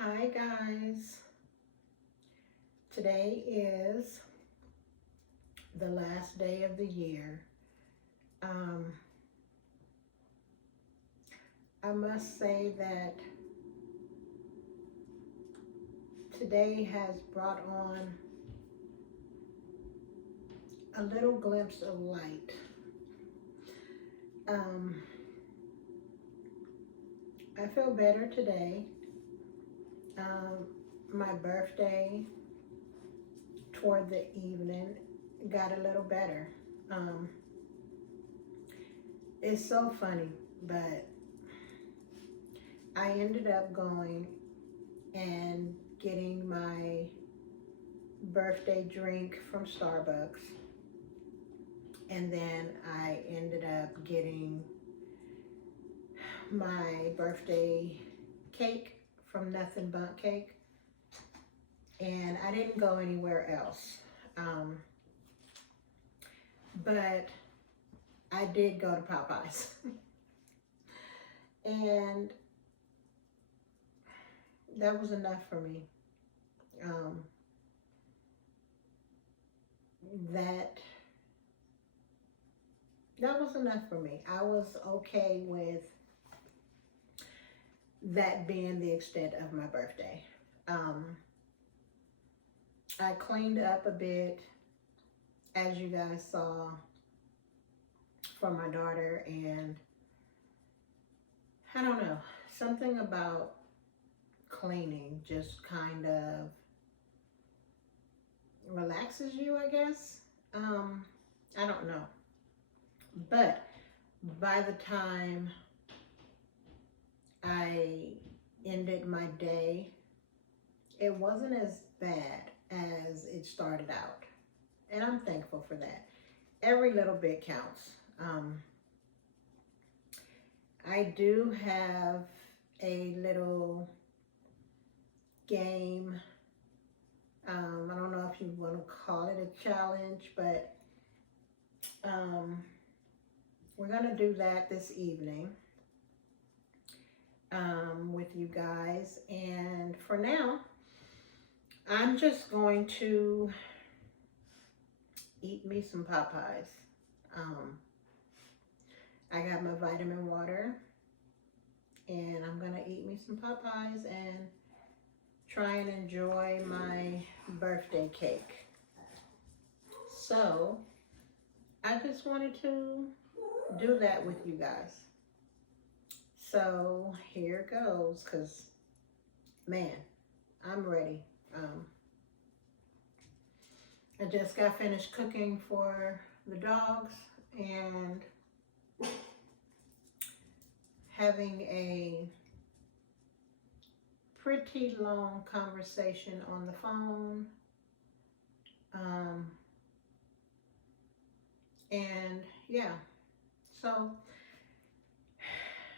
Hi guys, today is the last day of the year. Um, I must say that today has brought on a little glimpse of light. Um, I feel better today. Um, my birthday toward the evening got a little better. Um, it's so funny, but I ended up going and getting my birthday drink from Starbucks. And then I ended up getting my birthday cake from Nothing But Cake. And I didn't go anywhere else. But I did go to Popeyes. And that was enough for me. Um, that that was enough for me. I was okay with that being the extent of my birthday. Um, I cleaned up a bit, as you guys saw, for my daughter, and I don't know, something about cleaning just kind of relaxes you, I guess. I don't know. But by the time I ended my day, it wasn't as bad as it started out. And I'm thankful for that. Every little bit counts. I do have a little game. I don't know if you want to call it a challenge, but we're going to do that this evening with you guys. And for now, I'm just going to eat me some Popeyes. I got my vitamin water, and I'm going to eat me some Popeyes and try and enjoy my birthday cake. So, I just wanted to do that with you guys. So, here goes, because, man, I'm ready. I just got finished cooking for the dogs and having a pretty long conversation on the phone. And yeah, so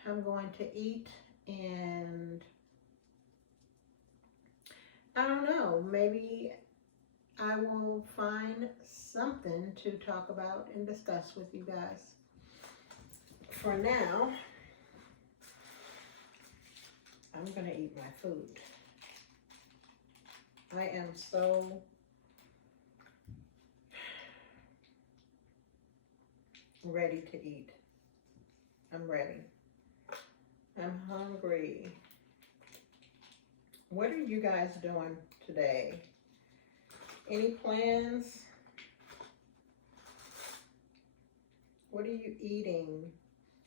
I'm going to eat, and I don't know, maybe I will find something to talk about and discuss with you guys. For now, I'm gonna eat my food. I am so ready to eat. I'm ready. I'm hungry. What are you guys doing today? Any plans? What are you eating?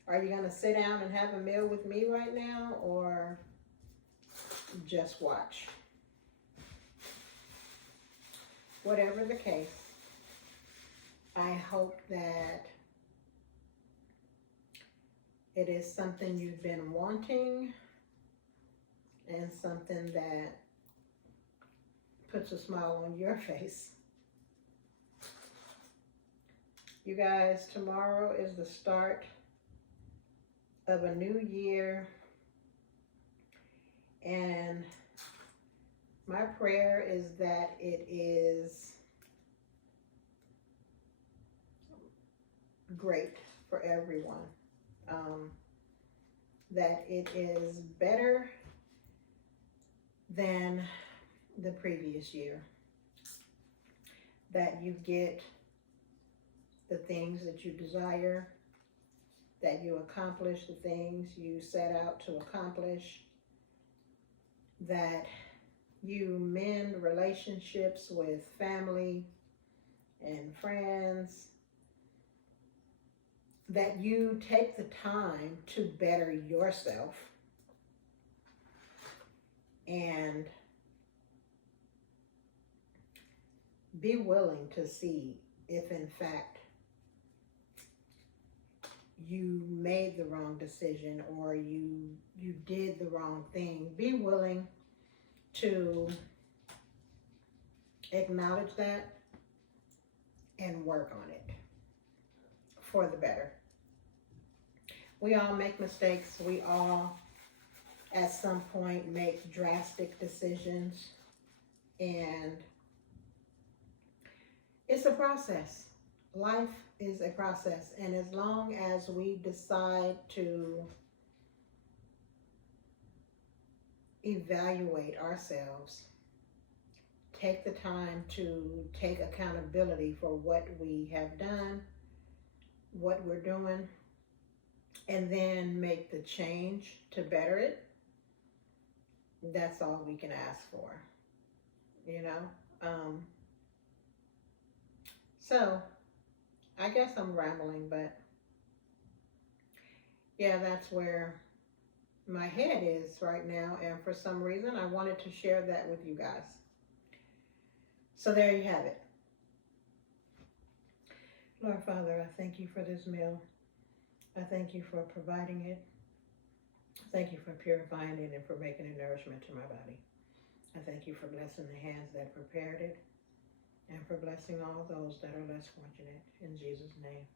Are you gonna sit down and have a meal with me right now, or just watch? Whatever the case, I hope that it is something you've been wanting and something that puts a smile on your face. You guys, tomorrow is the start of a new year, and my prayer is that it is great for everyone. That it is better than the previous year. That you get the things that you desire, that you accomplish the things you set out to accomplish, that you mend relationships with family and friends, that you take the time to better yourself and be willing to see if in fact you made the wrong decision or you did the wrong thing. Be willing to acknowledge that and work on it for the better. We all make mistakes. We all at some point make drastic decisions, and it's a process. Life is a process, and as long as we decide to evaluate ourselves, take the time to take accountability for what we have done, what we're doing, and then make the change to better it, that's all we can ask for, you know? So I guess I'm rambling, but yeah, that's where my head is right now, and for some reason I wanted to share that with you guys. So there you have it. Lord Father, I thank you for this meal. I thank you for providing it. Thank you for purifying it and for making it nourishment to my body. I thank you for blessing the hands that prepared it and for blessing all those that are less fortunate. In Jesus' name,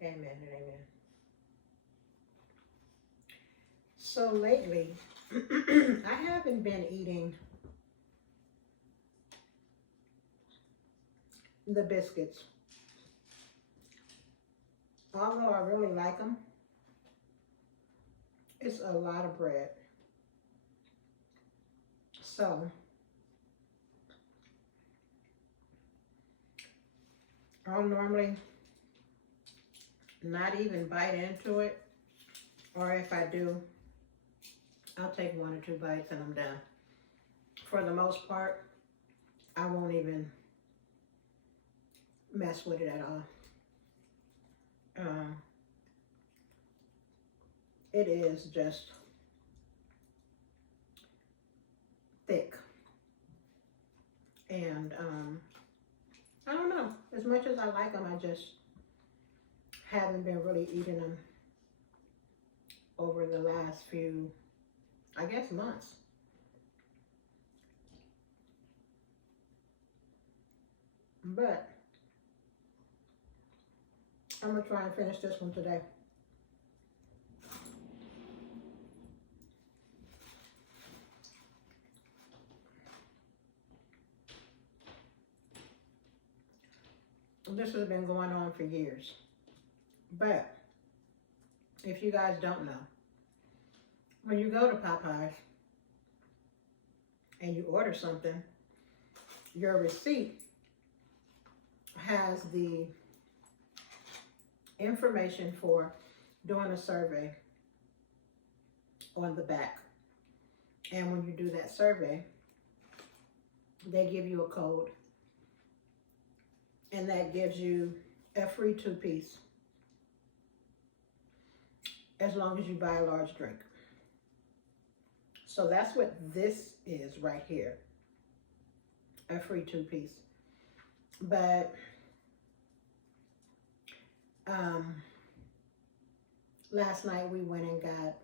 amen and amen. So lately, I haven't been eating the biscuits. Although I really like them, it's a lot of bread. So I'll normally not even bite into it, or if I do, I'll take 1 or 2 bites and I'm done. For the most part, I won't even mess with it at all. It is just thick, and I don't know, as much as I like them, I just haven't been really eating them over the last few, I guess, months. But I'm gonna try and finish this one today. This has been going on for years. But if you guys don't know, when you go to Popeyes and you order something, your receipt has the information for doing a survey on the back. And when you do that survey, they give you a code, and that gives you a free 2-piece as long as you buy a large drink. So that's what this is right here, a free 2-piece. But last night we went and got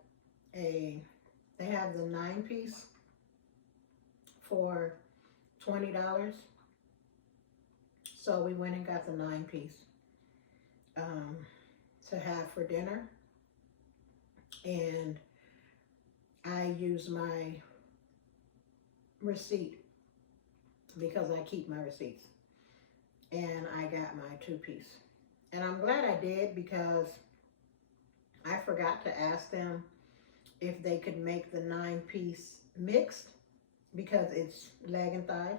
they have the 9-piece for $20. So we went and got the 9-piece to have for dinner. And I used my receipt because I keep my receipts. And I got my 2-piece. And I'm glad I did, because I forgot to ask them if they could make the 9-piece mixed, because it's leg and thigh.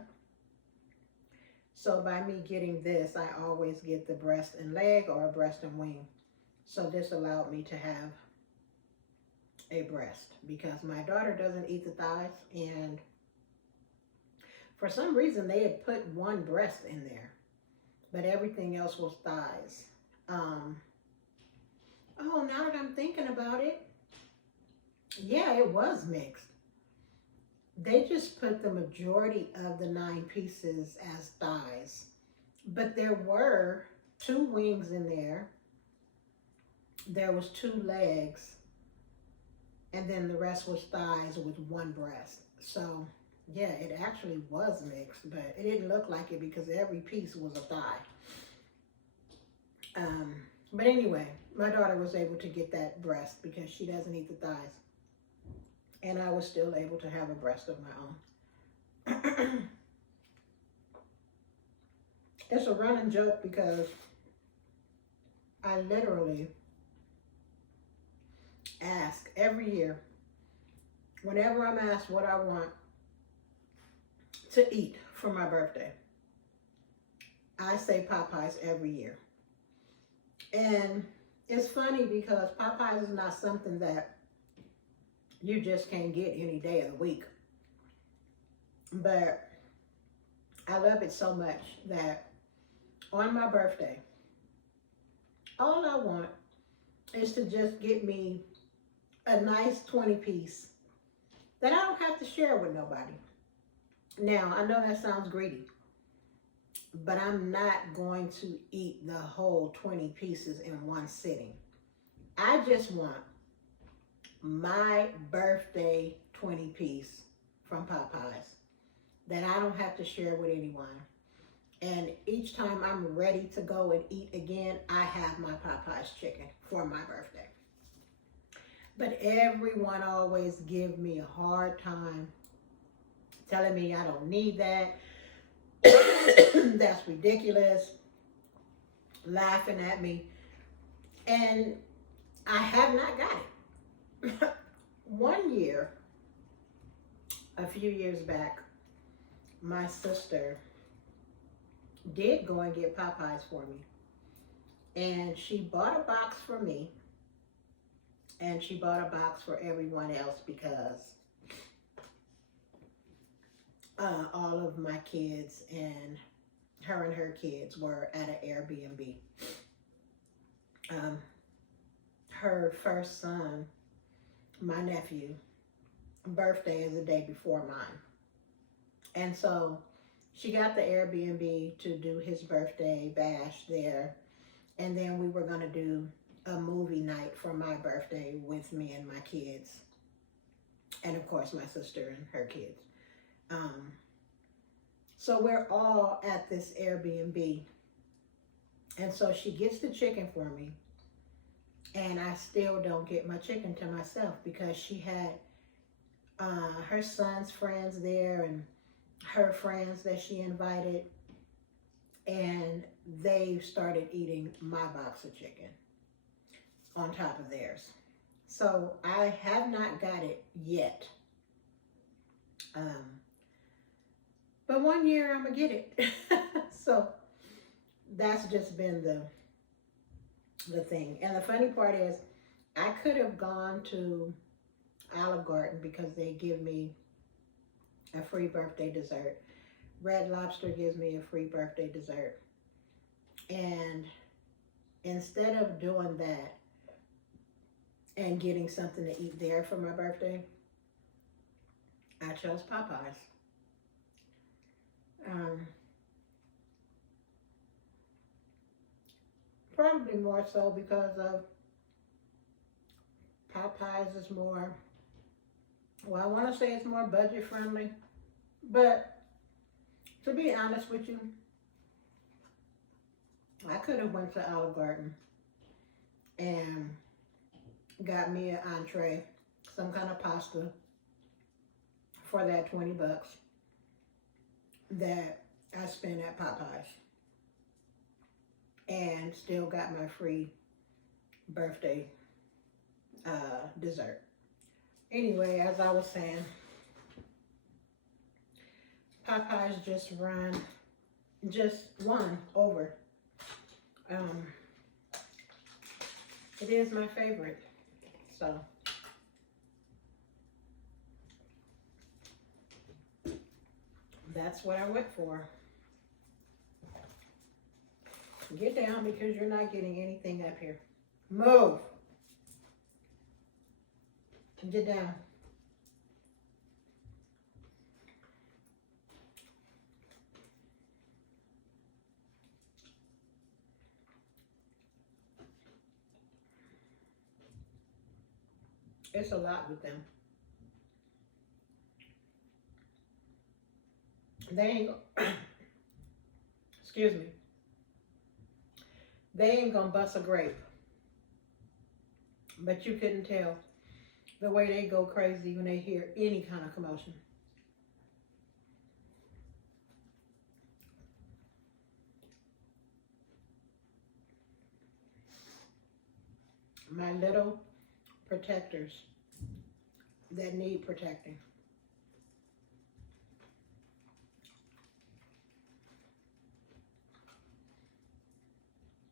So by me getting this, I always get the breast and leg or a breast and wing. So this allowed me to have a breast because my daughter doesn't eat the thighs, and for some reason they had put one breast in there, but everything else was thighs. Oh, now that I'm thinking about it, yeah, it was mixed. They just put the majority of the 9 pieces as thighs, but there were 2 wings in there. There was 2 legs, and then the rest was thighs with 1 breast. So yeah, it actually was mixed, but it didn't look like it because every piece was a thigh. But anyway, my daughter was able to get that breast because she doesn't eat the thighs. And I was still able to have a breast of my own. It's a running joke because I literally ask every year, whenever I'm asked what I want to eat for my birthday, I say Popeyes every year. And it's funny because Popeyes is not something that you just can't get any day of the week. But I love it so much that on my birthday, all I want is to just get me a nice 20 piece that I don't have to share with nobody. Now, I know that sounds greedy, but I'm not going to eat the whole 20 pieces in one sitting. I just want my birthday 20 piece from Popeyes that I don't have to share with anyone. And each time I'm ready to go and eat again, I have my Popeyes chicken for my birthday. But everyone always give me a hard time, telling me I don't need that. That's ridiculous. Laughing at me. And I have not got it. One year, a few years back, my sister did go and get Popeyes for me. And she bought a box for me. And she bought a box for everyone else because all of my kids and her kids were at an Airbnb. Her first son, my nephew, birthday is the day before mine. And so she got the Airbnb to do his birthday bash there. And then we were going to do a movie night for my birthday with me and my kids. And of course, my sister and her kids. So we're all at this Airbnb. And so she gets the chicken for me. And I still don't get my chicken to myself because she had her son's friends there and her friends that she invited. And they started eating my box of chicken on top of theirs. So I have not got it yet. But one year I'm gonna get it. So that's just been the thing. And the funny part is I could have gone to Olive Garden because they give me a free birthday dessert. Red Lobster gives me a free birthday dessert. And instead of doing that and getting something to eat there for my birthday, I chose Popeyes. Probably more so because of Popeyes is more, well, I want to say it's more budget friendly, but to be honest with you, I could have went to Olive Garden and got me an entree, some kind of pasta for that 20 bucks that I spent at Popeyes, and still got my free birthday dessert. Anyway, as I was saying, Popeyes just won over. It is my favorite, so that's what I went for. Get down because you're not getting anything up here. Move. Get down. It's a lot with them. They ain't, excuse me, they ain't gonna bust a grape. But you couldn't tell the way they go crazy when they hear any kind of commotion. My little protectors that need protecting.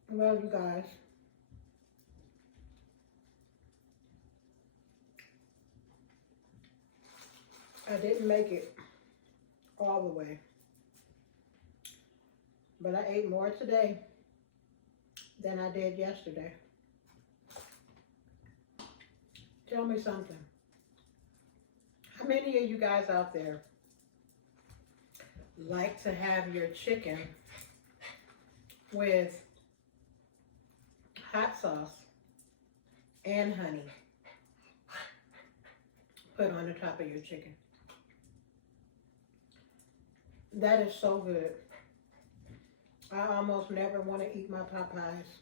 Well, you guys, I didn't make it all the way, but I ate more today than I did yesterday. Tell me something. How many of you guys out there like to have your chicken with hot sauce and honey put on the top of your chicken? That is so good. I almost never want to eat my Popeyes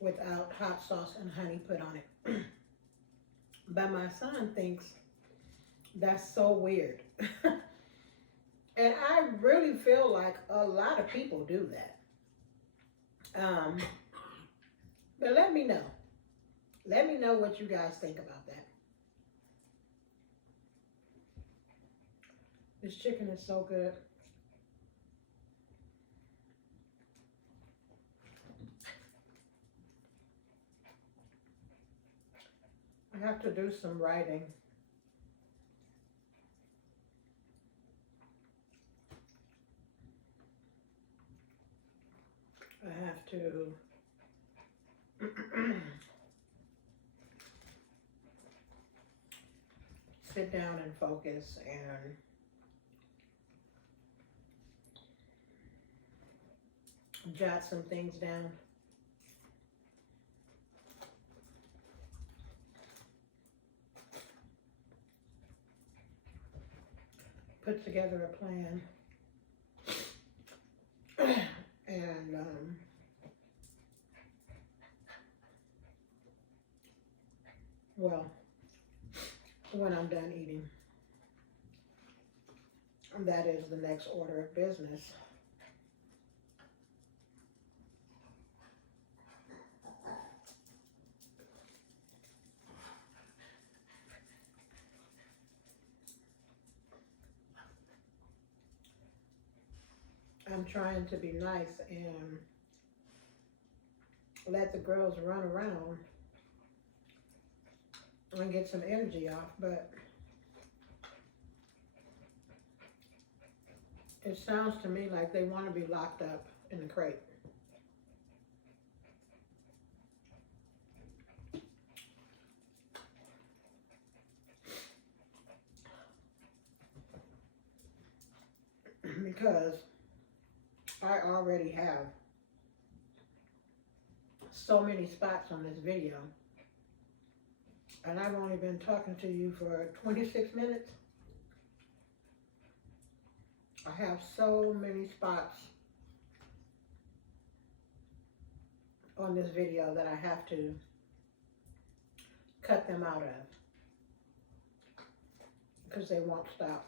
without hot sauce and honey put on it. But my son thinks that's so weird. And I really feel like a lot of people do that. But let me know. Let me know what you guys think about that. This chicken is so good. I have to do some writing. I have to sit down and focus and jot some things down. Put together a plan. And well, when I'm done eating, that is the next order of business. I'm trying to be nice and let the girls run around and get some energy off, but it sounds to me like they want to be locked up in the crate. Because I already have so many spots on this video, and I've only been talking to you for 26 minutes. I have so many spots on this video that I have to cut them out of because they won't stop.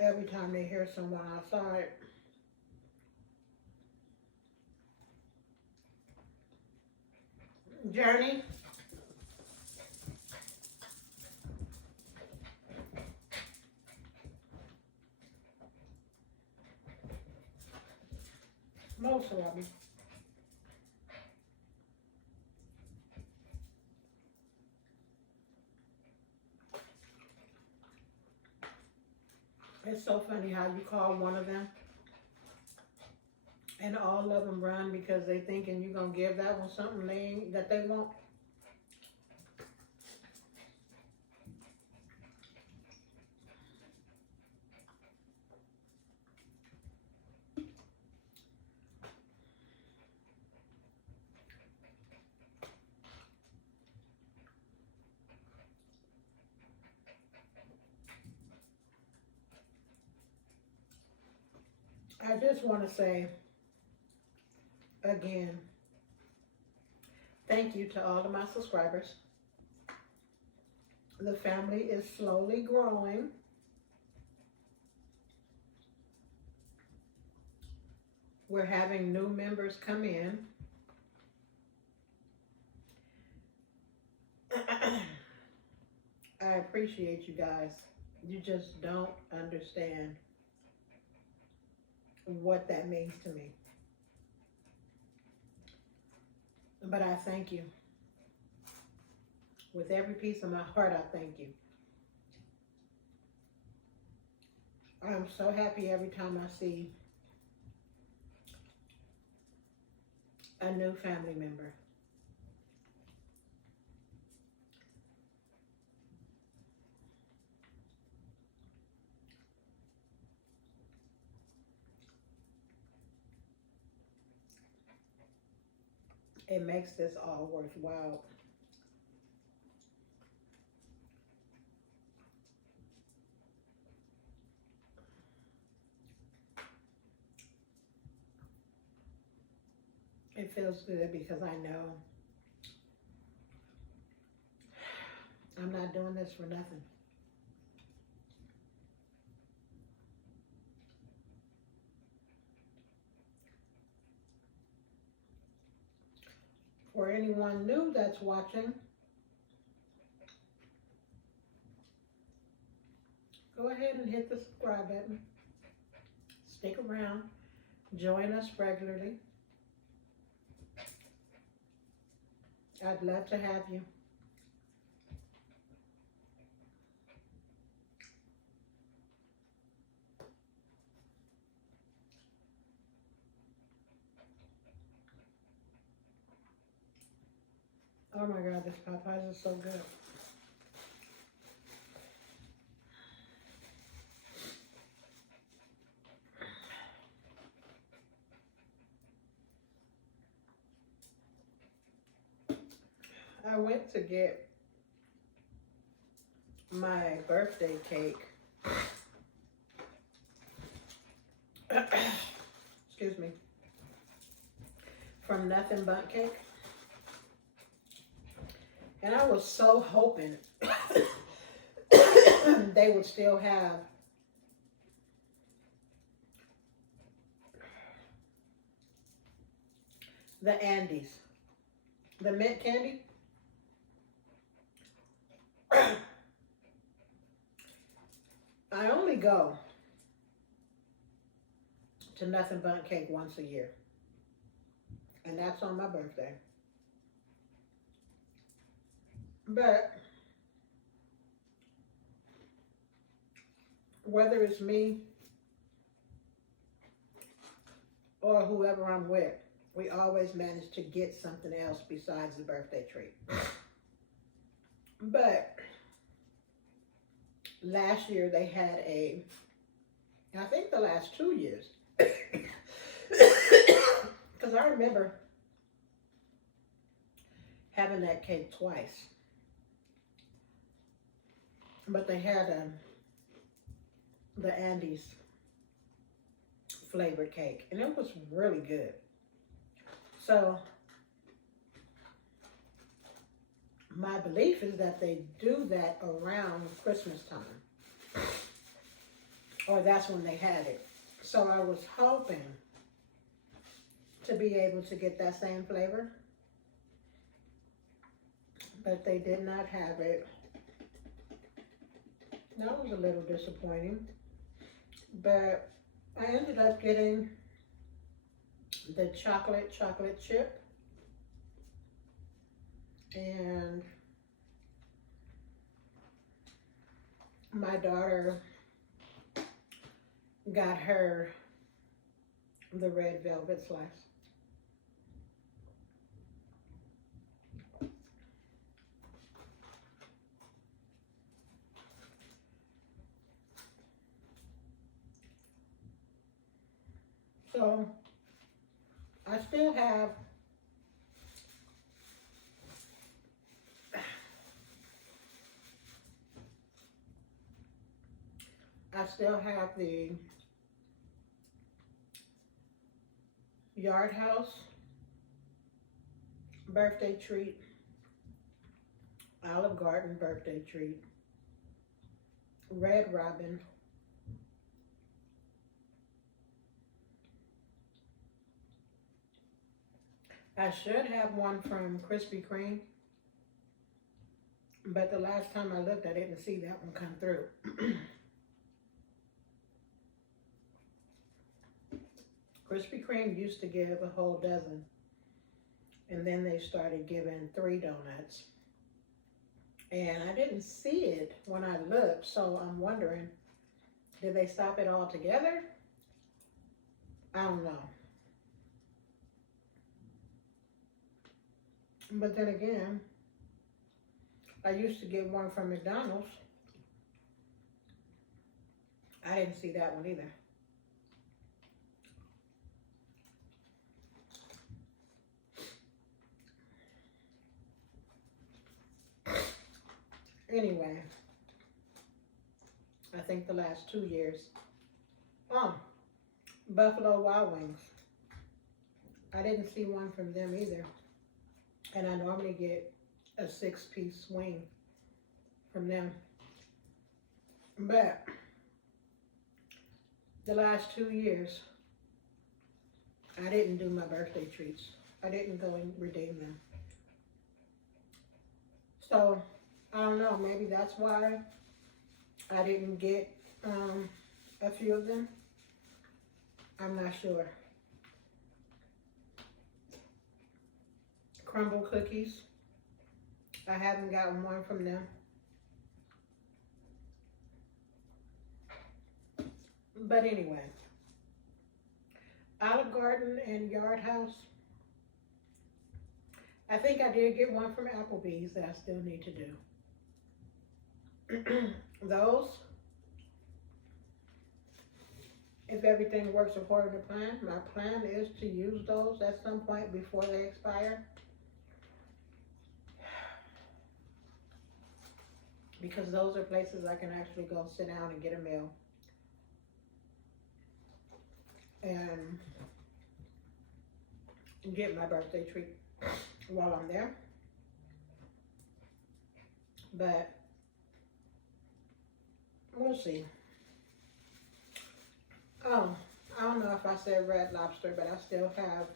Every time they hear someone outside, Journey, Most of them. It's so funny how you call one of them and all of them run because they thinking you're gonna give that one something that they want. I just want to say again, thank you to all of my subscribers. The family is slowly growing. We're having new members come in. I appreciate you guys. You just don't understand what that means to me. But I thank you. With every piece of my heart, I thank you. I'm so happy every time I see a new family member. It makes this all worthwhile. It feels good because I know I'm not doing this for nothing. For anyone new that's watching, go ahead and hit the subscribe button. Stick around. Join us regularly. I'd love to have you. Oh my God, this Popeyes is so good. I went to get my birthday cake. Excuse me. From Nothing Bundt Cake. And I was so hoping they would still have the Andes, the mint candy. I only go to Nothing Bundt Cake once a year, and that's on my birthday. But whether it's me or whoever I'm with, we always manage to get something else besides the birthday treat. But last year they had I think the last 2 years, because I remember having that cake twice. But they had the Andes flavored cake, and it was really good. So my belief is that they do that around Christmas time, or that's when they had it. So I was hoping to be able to get that same flavor, but they did not have it. That was a little disappointing, but I ended up getting the chocolate chip. And my daughter got her the red velvet slice. So I still have the Yard House birthday treat, Olive Garden birthday treat, Red Robin, I should have one from Krispy Kreme, but the last time I looked, I didn't see that one come through. Krispy Kreme used to give a whole dozen, and then they started giving 3 donuts. And I didn't see it when I looked, so I'm wondering, did they stop it altogether? I don't know. But then again, I used to get one from McDonald's. I didn't see that one either. Anyway, I think the last 2 years. Buffalo Wild Wings. I didn't see one from them either. And I normally get a 6-piece wing from them. But the last 2 years, I didn't do my birthday treats. I didn't go and redeem them. So, I don't know, maybe that's why I didn't get a few of them. I'm not sure. Crumble cookies. I haven't gotten one from them. But anyway, Olive Garden and Yard House. I think I did get one from Applebee's that I still need to do. Those, if everything works according to plan, my plan is to use those at some point before they expire. Because those are places I can actually go sit down and get a meal. And get my birthday treat while I'm there. But we'll see. Oh, I don't know if I said Red Lobster, but I still have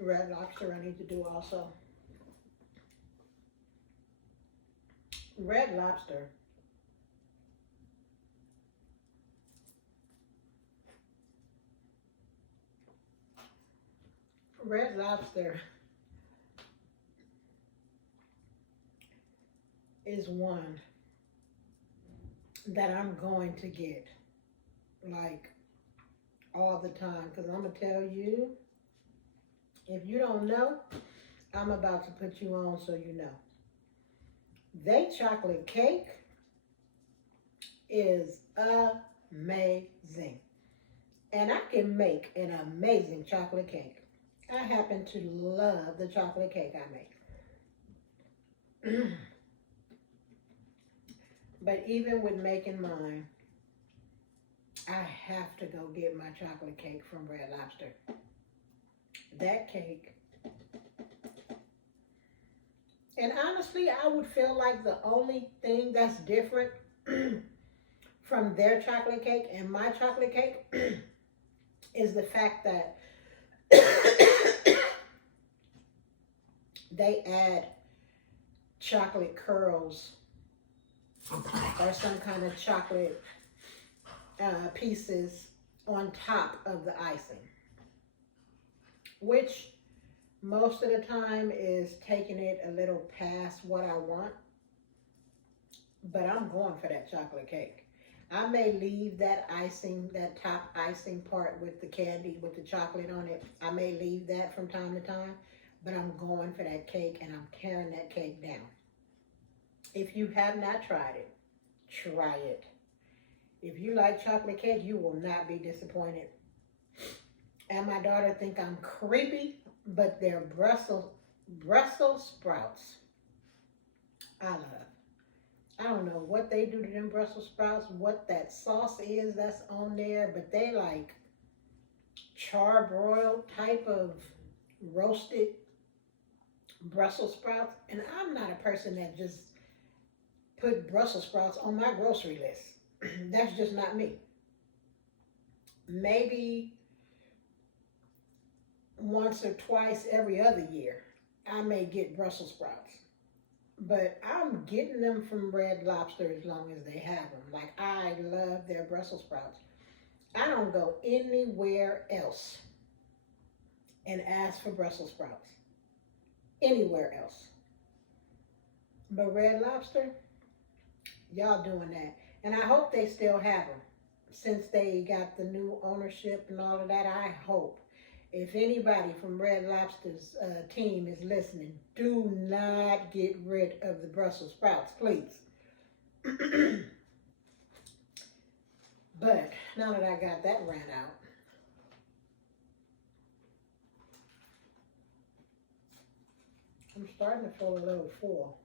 Red Lobster I need to do also. Red Lobster. Red Lobster is one that I'm going to get, like, all the time. Because I'm going to tell you, if you don't know, I'm about to put you on so you know. They chocolate cake is amazing. And I can make an amazing chocolate cake. I happen to love the chocolate cake I make. But even with making mine, I have to go get my chocolate cake from Red Lobster. That cake. And honestly, I would feel like the only thing that's different from their chocolate cake and my chocolate cake is the fact that they add chocolate curls or some kind of chocolate pieces on top of the icing. which most of the time is taking it a little past what I want, but I'm going for that chocolate cake. I may leave that icing, that top icing part with the candy, with the chocolate on it. I may leave that from time to time, but I'm going for that cake and I'm tearing that cake down. If you have not tried it, try it. If you like chocolate cake, you will not be disappointed. And my daughter think I'm creepy, but they're Brussels sprouts. I love. I don't know what they do to them Brussels sprouts, what that sauce is that's on there, but they like charbroiled type of roasted Brussels sprouts. And I'm not a person that just put Brussels sprouts on my grocery list. That's just not me. Maybe once or twice every other year, I may get Brussels sprouts. But I'm getting them from Red Lobster as long as they have them. Like, I love their Brussels sprouts. I don't go anywhere else and ask for Brussels sprouts. Anywhere else. But Red Lobster, y'all doing that. And I hope they still have them. Since they got the new ownership and all of that, I hope. If anybody from Red Lobster's team is listening, do not get rid of the Brussels sprouts, please. But now that I got that ran out, I'm starting to feel a little full.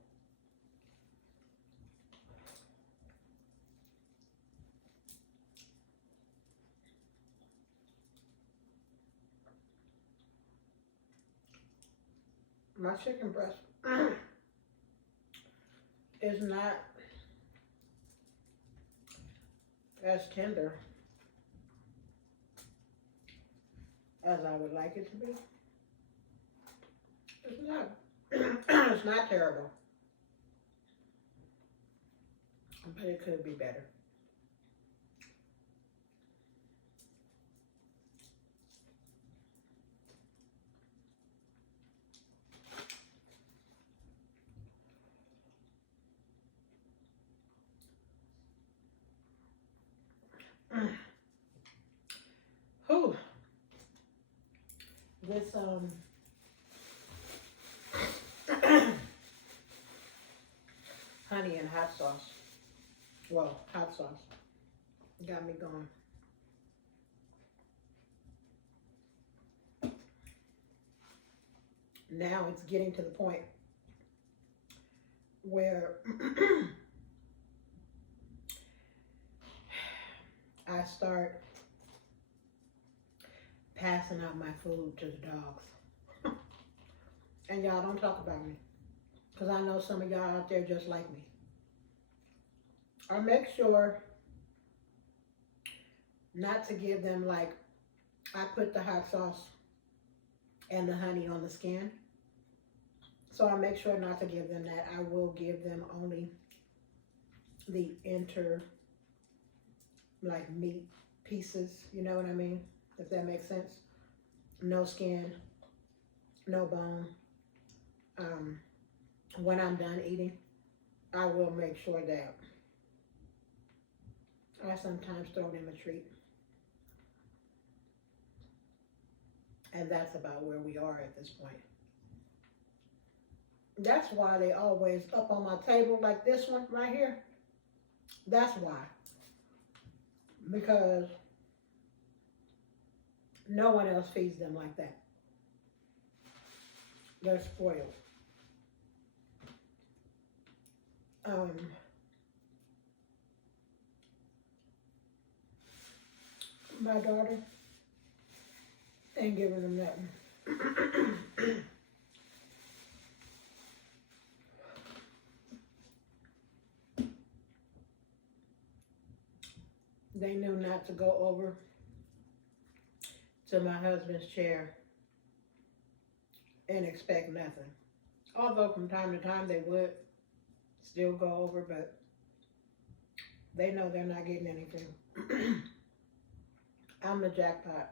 My chicken breast is not as tender as I would like it to be. It's not, it's not terrible, but it could be better. Whew. This honey and hot sauce, well, hot sauce, got me going. Now it's getting to the point where I start passing out my food to the dogs. And y'all don't talk about me, because I know some of y'all out there just like me. I make sure not to give them, like, I put the hot sauce and the honey on the skin. So I make sure not to give them that. I will give them only the like meat pieces, you know what I mean? If that makes sense. No skin, no bone. When I'm done eating, I will make sure that I sometimes throw them a treat. And that's about where we are at this point. That's why they always up on my table like this one right here. That's why. Because no one else feeds them like that. They're spoiled. My daughter ain't giving them nothing. They knew not to go over to my husband's chair and expect nothing. Although from time to time they would still go over, but they know they're not getting anything. I'm the jackpot.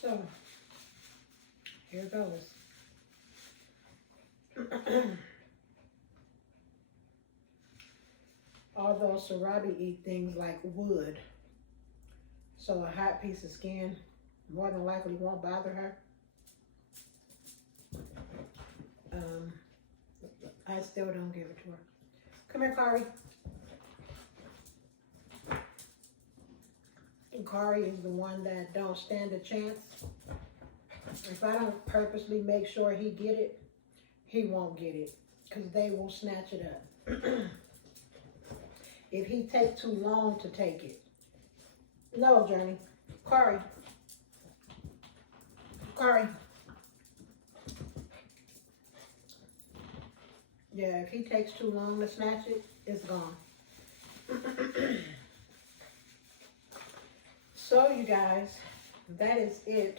So, here goes. Although Sarabi eat things like wood, so a hot piece of skin more than likely won't bother her. I still don't give it to her. Come here, Kari. And Kari is the one that don't stand a chance. If I don't purposely make sure he get it, he won't get it, because they will snatch it up. If he take too long to take it. No, Journey. Kari. Kari. Yeah, if he takes too long to snatch it, it's gone. So, you guys, that is it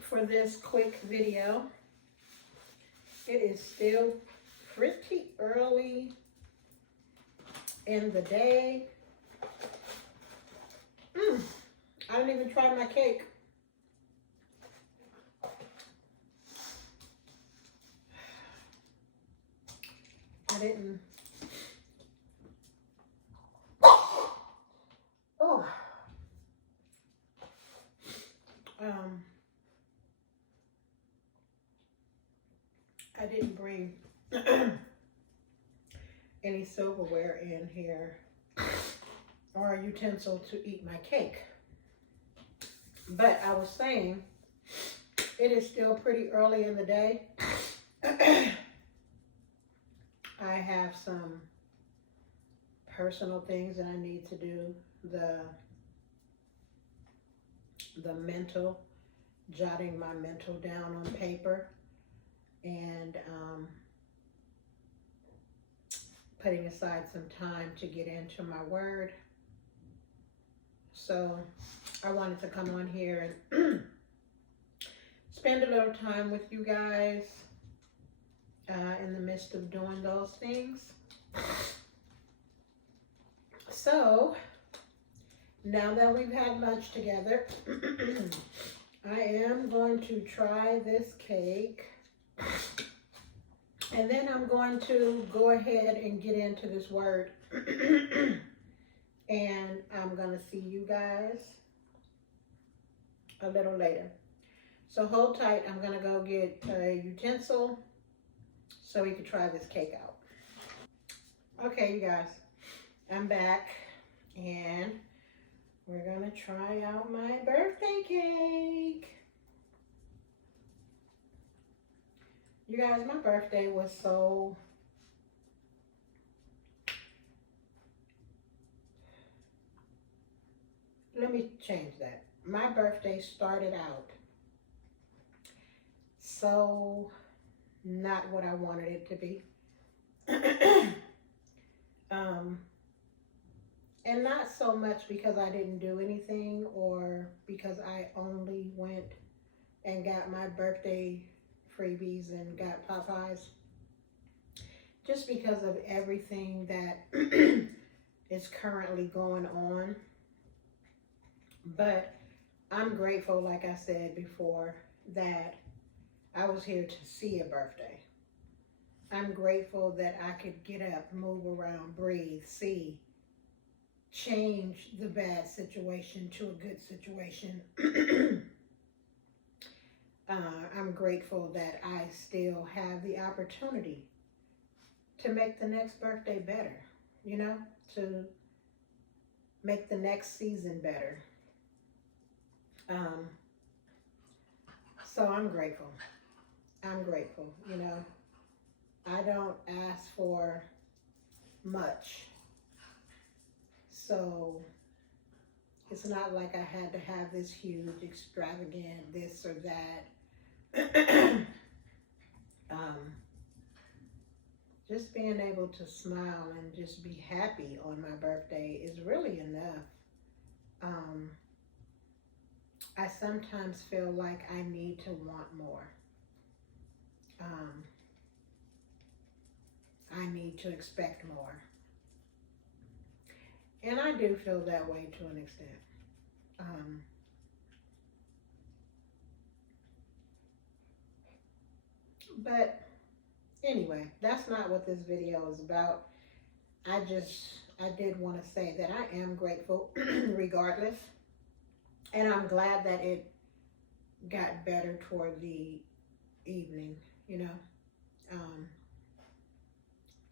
for this quick video. It is still pretty early in the day. I didn't even try my cake. I didn't. Oh. I didn't bring any silverware in here or a utensil to eat my cake. But I was saying, it is still pretty early in the day. I have some personal things that I need to do. The mental, jotting my mental down on paper, and putting aside some time to get into my word. So I wanted to come on here and spend a little time with you guys in the midst of doing those things. So now that we've had lunch together, I am going to try this cake, and then I'm going to go ahead and get into this word. And I'm going to see you guys a little later. So hold tight. I'm going to go get a utensil so we can try this cake out. Okay, you guys, I'm back, and we're going to try out my birthday cake. You guys, my birthday was so... Let me change that. My birthday started out so not what I wanted it to be. And not so much because I didn't do anything or because I only went and got my birthday freebies and got Popeyes. Just because of everything that is currently going on. But I'm grateful, like I said before, that I was here to see a birthday. I'm grateful that I could get up, move around, breathe, see, change the bad situation to a good situation. I'm grateful that I still have the opportunity to make the next birthday better, you know, to make the next season better. So I'm grateful. I'm grateful, you know. I don't ask for much. So it's not like I had to have this huge, extravagant, this or that. Just being able to smile and just be happy on my birthday is really enough. I sometimes feel like I need to want more. I need to expect more. And I do feel that way to an extent. But anyway, that's not what this video is about. I did want to say that I am grateful regardless. And I'm glad that it got better toward the evening, you know. Um,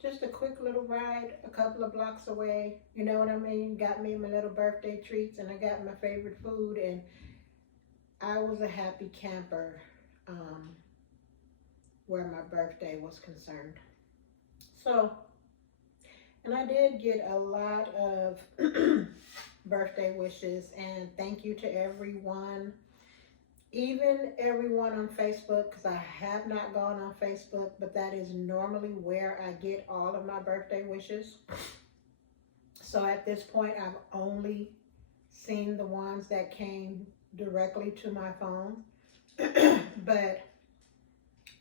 just a quick little ride a couple of blocks away, you know what I mean? Got me my little birthday treats and I got my favorite food, and I was a happy camper where my birthday was concerned. So, and I did get a lot of birthday wishes, and thank you to everyone, even everyone on Facebook, because I have not gone on Facebook, but that is normally where I get all of my birthday wishes. So at this point, I've only seen the ones that came directly to my phone. But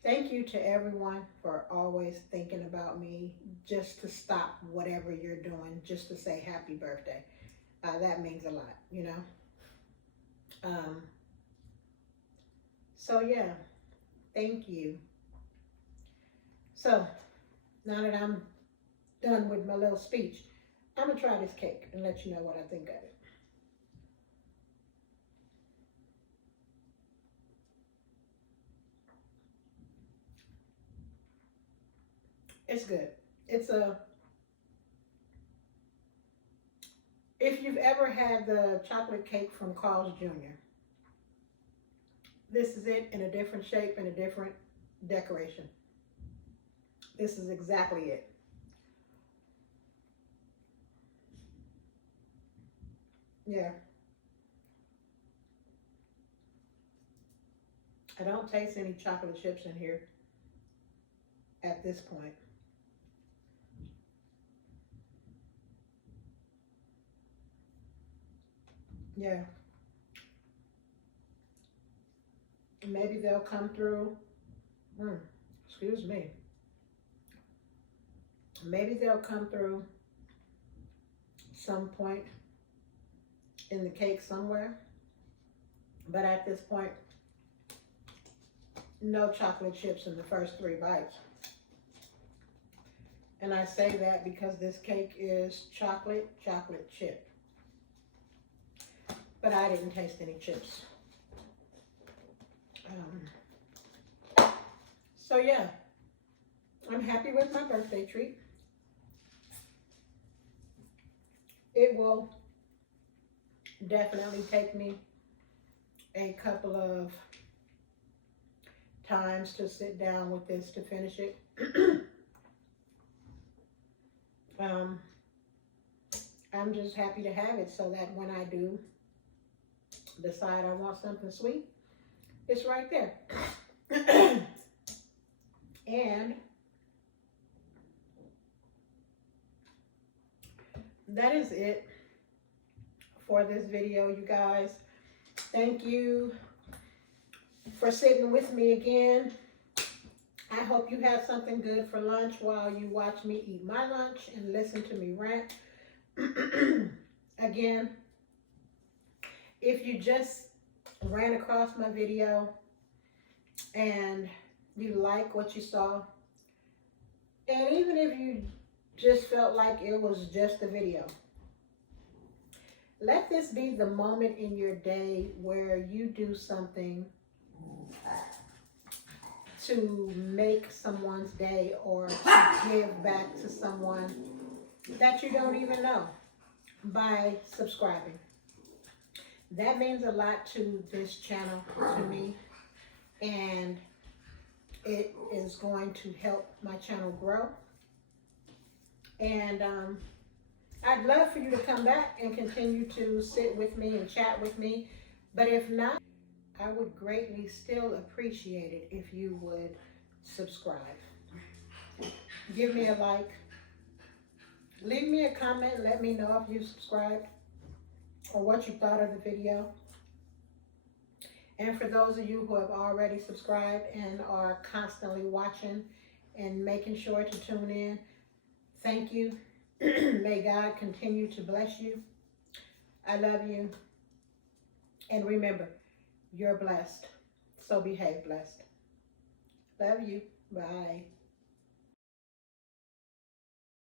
thank you to everyone for always thinking about me, just to stop whatever you're doing, just to say happy birthday. That means a lot, you know. So yeah, thank you. So now that I'm done with my little speech, I'm gonna try this cake and let you know what I think of it. It's good. It's if you've ever had the chocolate cake from Carl's Jr., this is it in a different shape and a different decoration. This is exactly it. Yeah. I don't taste any chocolate chips in here at this point. Yeah. Maybe they'll come through. Excuse me. Maybe they'll come through some point in the cake somewhere. But at this point, no chocolate chips in the first 3 bites. And I say that because this cake is chocolate chip. But I didn't taste any chips. So yeah, I'm happy with my birthday treat. It will definitely take me a couple of times to sit down with this to finish it. I'm just happy to have it so that when I do decide I want something sweet, it's right there. And that is it for this video, you guys. Thank you for sitting with me again. I hope you have something good for lunch while you watch me eat my lunch and listen to me rant. Again, if you just ran across my video and you like what you saw, and even if you just felt like it was just a video, let this be the moment in your day where you do something to make someone's day or to give back to someone that you don't even know by subscribing. That means a lot to this channel, to me, and it is going to help my channel grow. And I'd love for you to come back and continue to sit with me and chat with me. But if not, I would greatly still appreciate it if you would subscribe. Give me a like. Leave me a comment. Let me know if you subscribed or what you thought of the video. And for those of you who have already subscribed and are constantly watching and making sure to tune in, thank you. May God continue to bless you. I love you. And remember, you're blessed. So behave blessed. Love you. Bye.